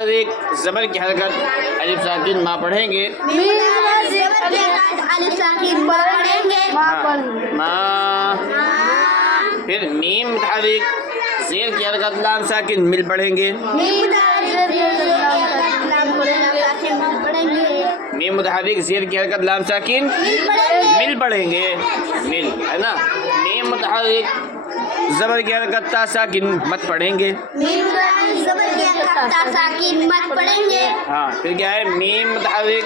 ایک زبر کی حرکت الف ساکن ماں پڑھیں گے ماں، پھر میم متحرک زیر کی حرکت لام ساکن مل پڑھیں گے میم متحرک زیر کی حرکت لام ساکن مل پڑھیں گے مل ہے نا. میم متحرک زبر کی حرکت تا ساکن مت پڑھیں گے. ہاں پھر کیا ہے میم متحرک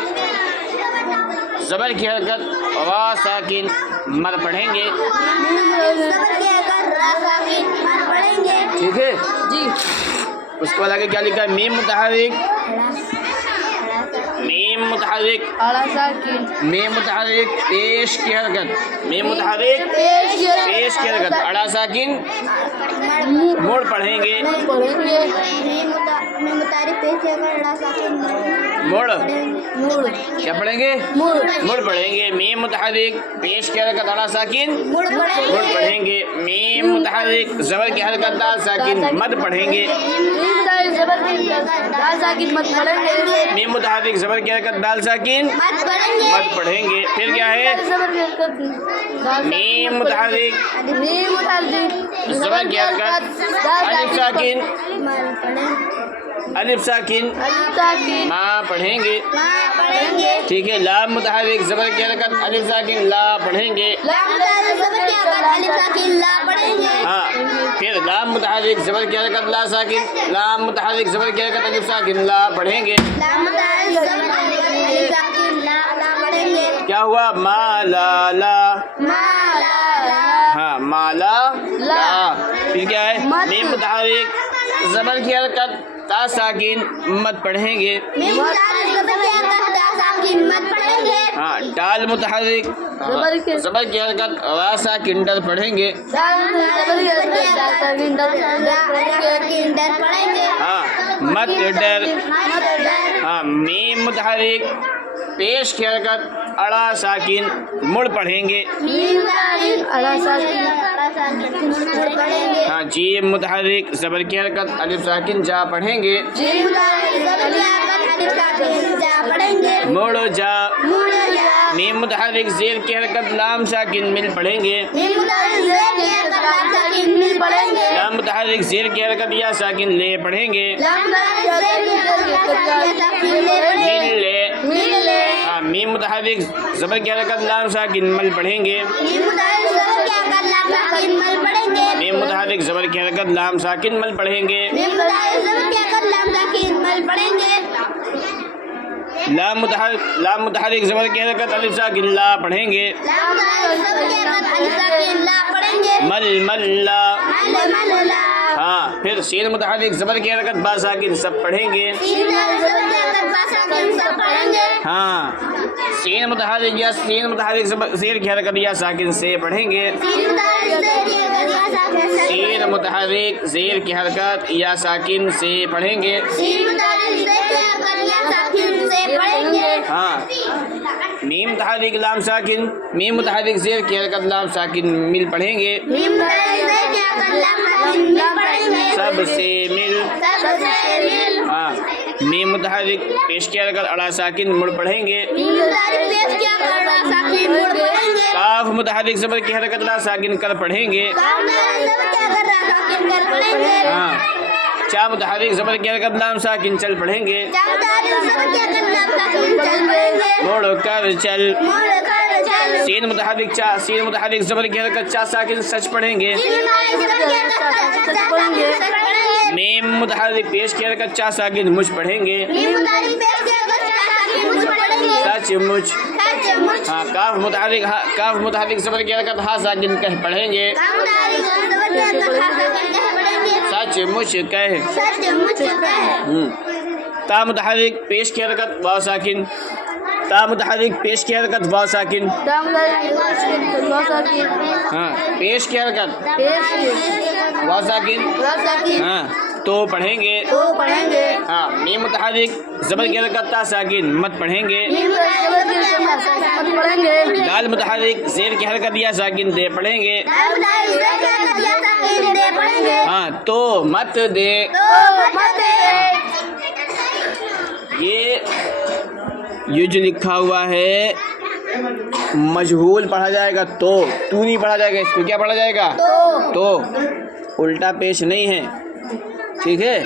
زبر کی حرکت را ساکن مر پڑھیں گے. ٹھیک ہے جی. اس کے بعد آگے کیا لکھا ہے میم متحرک میم متحرک پیش کی حرکت میم متحرک پیش کی حرکت اڑا ساکن موڑ پڑھیں گے. موڑ کیا پڑھیں گے موڑ پڑھیں گے. میم متحرک پیش کی حرکت اڑا ساکن موڑ پڑھیں گے. میم متحرک زبر کی حرکت دال ساکن مد پڑھیں گے. میم متحرک زبر کی حرکت دال ساکن مد پڑھیں گے. پھر کیا ہے میم متحرک زبر کی حرکت الف ساکن ماں پڑھیں گے. ٹھیک ہے. لام متحرک زبر کی حرکت الف ساکن لا پڑھیں گے. ہاں پھر لام متحرک زبر کی حرکت لا ساکن لام متحرک زبر کی حرکت الف ساکن لا پڑھیں گے. کیا ہوا مالا لا. ہاں مالا لا. پھر کیا ہے میم متحرک زبر کی حرکت تا ساکن مت پڑھیں گے. ہاں ڈال متحرک زبر کی حرکت را ساکن ڈر پڑھیں گے. ہاں مت ڈر. ہاں میم متحرک پیش کی حرکت اڑا ساکن مڑ پڑھیں گے. ہاں جیم متحرک زبر کی حرکت الف ساکن جا پڑھیں گے. موڑ جا. میم متحرک زیر کی حرکت لام ساکن مل پڑھیں گے. لام متحرک زیر کی حرکت یا ساکن لے پڑھیں گے. مل لے. ہاں میم متحرک زبر کی حرکت لام ساکن مل پڑھیں گے. میم متحرک زبر کی حرکت لام ساکن مل پڑھیں گے. لام متحرک زبر کی حرکت الف ساکن لا پڑھیں گے. مل لا. ہاں پھر سین متحرک زبر کی حرکت با ساکن سب پڑھیں گے. ہاں سین متحرک یا سین متحرک زیر کی حرکت یا ساکن سے پڑھیں گے. سین متحرک زیر کی حرکت یا ساکن سے پڑھیں گے. ہاں میم متحرک لام ساکن میم متحرک زیر کی حرکت لام ساکن مل پڑھیں گے. سب سے مل. ہاں میم متحرک پیش کی حرکت اڑا ساکن مڑ پڑھیں گے. کاف متحرک زبر کی حرکت لا ساکن کر پڑھیں گے. ہاں چا متحرک زبر کی حرکت لام ساکن چل پڑھیں گے. موڑ کر چل. سین متحرک زبر کی حرکت چا ساکن سچ پڑھیں گے. میم متحرک پیش کی حرکت چا ساکن مجھ پڑھیں گے. سچ مجھ. ہاں کاف متحرک زبر کی حرکت ہا ساکن کہہ پڑھیں گے. سچ مجھ کہہ. تا متحرک پیش کی حرکت واو ساکن تا متحرک پیش کی حرکت واو ساکن. ہاں پیش کی حرکت واو ساکن. ہاں تو پڑھیں گے. ہاں میم متحرک زبر کی حرکت تا ساکن مت پڑھیں گے. دال متحرک زیر کی حرکت یا ساکن دے پڑھیں گے. ہاں تو مت دے. یہ جو لکھا ہوا ہے مجہول پڑھا جائے گا تو نہیں پڑھا جائے گا، اس کو کیا پڑھا جائے گا؟ تو الٹا پیش نہیں ہے، ٹھیک ہے؟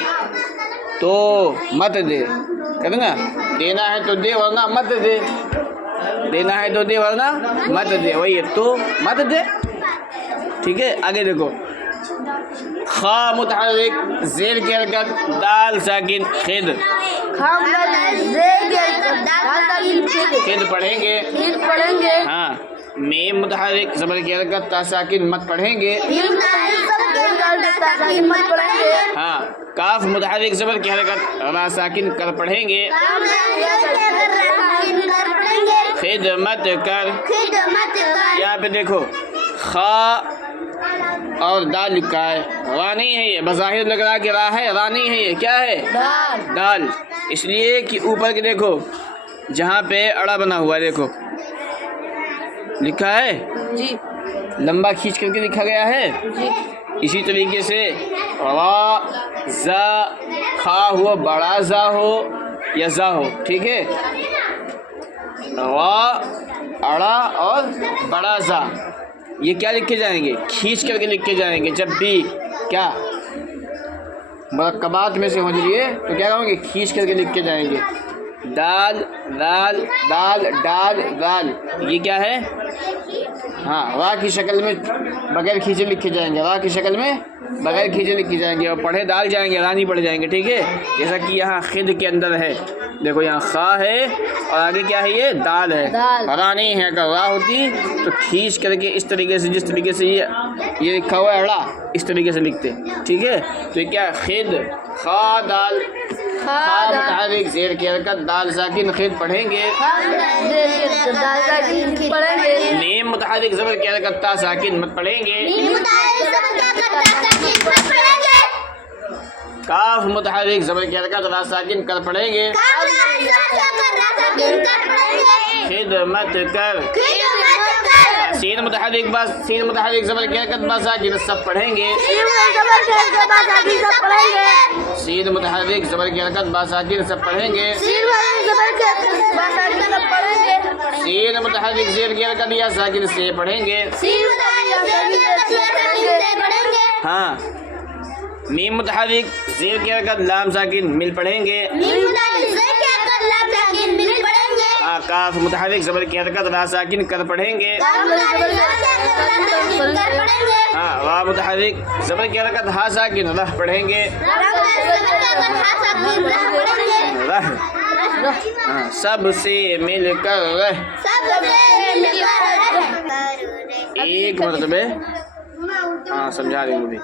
تو مت دے، کہتے نا دینا ہے تو دے ورنہ مت دے، دینا ہے تو دے ورنہ مت دے، وہی ہے تو مت دے، ٹھیک ہے؟ آگے دیکھو، خا متحرک زیر کی حرکت دال ساکن خد، خد پڑھیں گے، ہاں میم متحرک زبر کی حرکت تا ساکن مت پڑھیں گے، ہاں کاف متحرک زبر کی حرکت را ساکن کر پڑھیں گے، خدمت کر، یہاں پہ دیکھو خا اور دال لکھا ہے، را نہیں ہے، یہ بظاہر لگ رہا کہ را ہے، را نہیں ہے، یہ کیا ہے؟ دال، اس لیے کہ اوپر کے دیکھو جہاں پہ اڑا بنا ہوا ہے دیکھو لکھا ہے جی، لمبا کھینچ کر کے لکھا گیا ہے جی، اسی طریقے سے را زا خا ہوا بڑا زا ہو یا زا ہو، ٹھیک ہے؟ را اڑا اور بڑا زا یہ کیا لکھے جائیں گے؟ کھینچ کر کے لکھے جائیں گے، جب بھی کیا مرکبات میں سے ہو جائے تو کیا کہوں گے؟ کھینچ کر کے لکھے جائیں گے، دال دال دال ڈال دال، یہ کیا ہے؟ ہاں را کی شکل میں بغیر کھینچے لکھے جائیں گے، را کی شکل میں بغیر کھینچے لکھے جائیں گے، اور پڑھے دال جائیں گے، رانی پڑھ جائیں گے، ٹھیک ہے؟ جیسا کہ یہاں خد کے اندر ہے، دیکھو یہاں خا ہے اور آگے کیا ہے؟ یہ دال ہے، را نہیں ہے، اگر را ہوتی تو کھینچ کر کے اس طریقے سے، جس طریقے سے یہ لکھا ہوا ہے اڑا، اس طریقے سے لکھتے، ٹھیک ہے؟ تو یہ کیا؟ خد خا دال، خا متحرک زیر کی حرکت دال ساکن خد پڑھیں گے، میم متحرک زبر کی حرکت تا ساکن مت پڑھیں گے، کاف متحرک زبر کی حرکت را ساکن کر پڑھیں گے، خدمت کر، سین متحرک بس، سین متحرک زبر کی حرکت با ساکن سب پڑھیں گے، سین متحرک زبر کی حرکت با ساکن سب پڑھیں گے، سین متحرک زیر کی حرکت یا ساکن سے پڑھیں گے، ہاں میم متحرک زیر کی حرکت لام ساکن مل پڑھیں گے، کاف متحرک زبر کی حرکت را ساکن کر پڑھیں گے، ہاں را متحرک زبر کی حرکت ہا ساکن رہ پڑھیں گے، رہ، ہاں سب سے مل کر رہ، ایک مرتبہ ہاں سمجھا رہی ہوں بھی